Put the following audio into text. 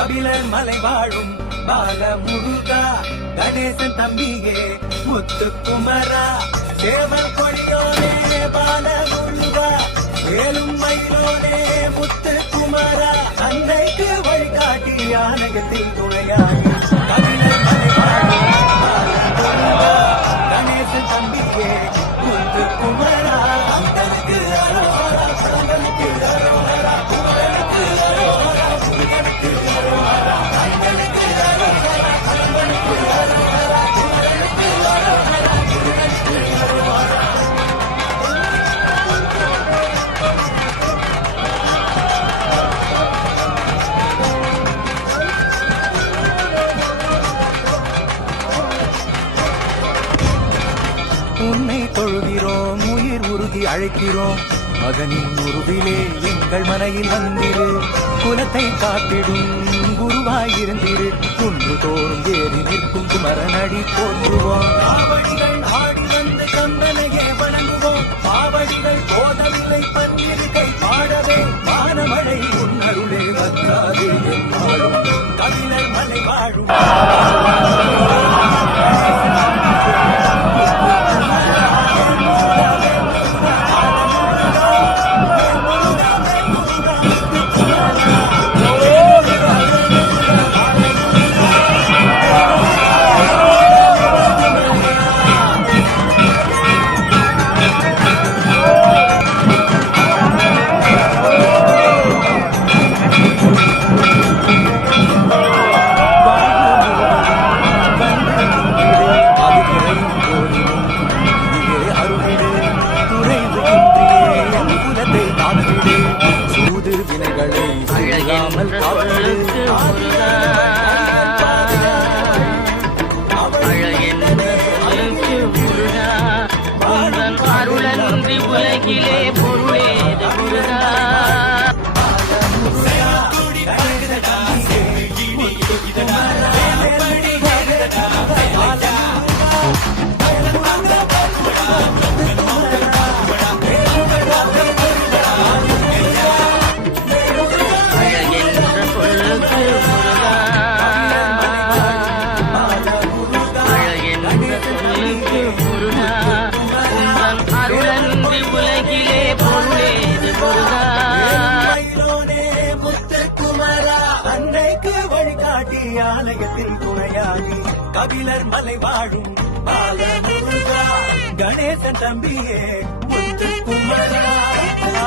கபிலர் மலை வாழும் பால முருகா கணேசன் தம்பியே முத்துக்குமரா தேவர் கொடியோனே பால முருகா வேலும் மயிலோனே முத்துக்குமரா. அன்னைக்கு வழிகாட்டி யானகத்தில் துணையாக உன்னை தொழுகிறோம் உயிர் உருகி அழைக்கிறோம். மகனின் உருவிலே எங்கள் மனையில் வந்திரு. குலத்தை காத்திடும் குருவாயிருந்திரு குன்று தோறும் ஏறி நிற்கும் குமரனடி போற்றுவோம். காவடிகள் ஆடி வந்து கந்தனையே வணங்குவோம். காவடிகள் போதவில்லை பன்னிருக்கை பாடவே. வானமழை உன்னருளே வந்தாது என்னாலும் மலை வாழும். அருளன்றி உலகிலே பொருளேது முருகா அழகென்ற முருகா. ஆலயத்தின் துணையாகி கபிலர் மலை வாழும் கணேசன் தம்பியே முத்துக்குமரா. ஆ,